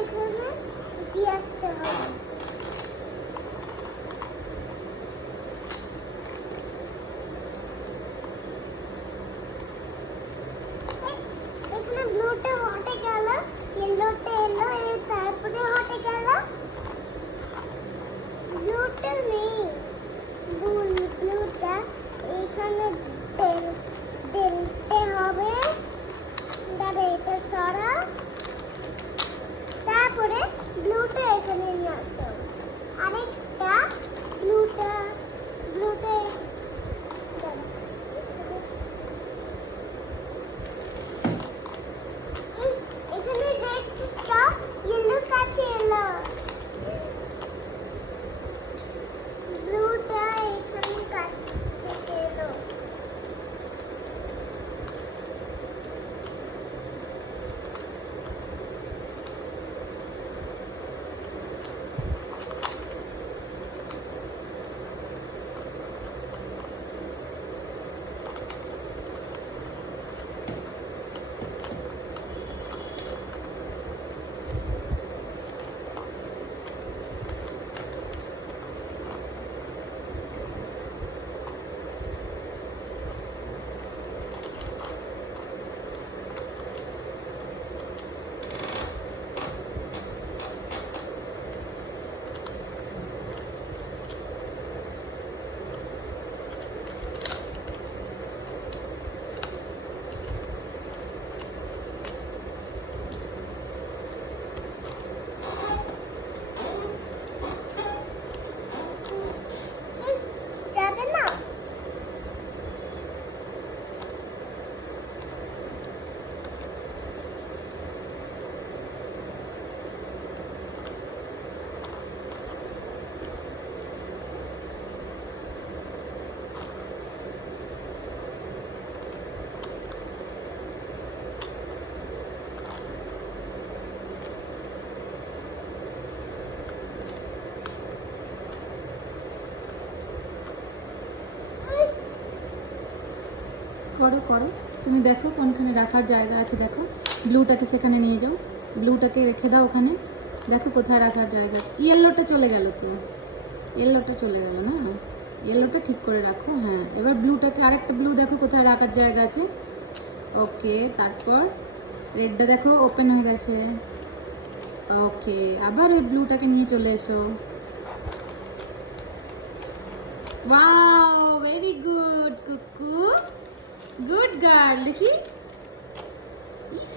এখানে দিয়ে আসতে হবে। এখানে ব্লুটা হটে গেল, ইয়েলোটা এলো, তারপরে হটে গেল, ব্লুটা নেই। ব্লুটা এখানে দিতে হবে। দাঁড়া, এটা সরা, তারপরে ব্লুটা এখানে নিয়ে আসতে হবে। আরেকটা ব্লুটা ব্লুটা দাঁড়া, এখানে রেডটা ইয়েলো কাছে এলো, ব্লুটা এখানে কাছে এলো। যাবে না? করো করো, তুমি দেখো কোনখানে রাখার জায়গা আছে, দেখো ব্লুটাকে সেখানে নিয়ে যাও, ব্লুটাকে রেখে দাও ওখানে, দেখো কোথায় রাখার জায়গা আছে। ইয়েলোটা চলে গেল তো, ইয়েলোটা চলে গেল না, ইয়েলোটা ঠিক করে রাখো। হ্যাঁ, এবার ব্লুটাকে, আরেকটা ব্লু দেখো কোথায় রাখার জায়গা আছে। ওকে, তারপর রেডটা দেখো ওপেন হয়ে গেছে। ওকে, আবার ওই ব্লুটাকে নিয়ে চলে এসো। ওয়াও, ভেরি গুড কুকু, গুড গার্ল। দেখি, ইস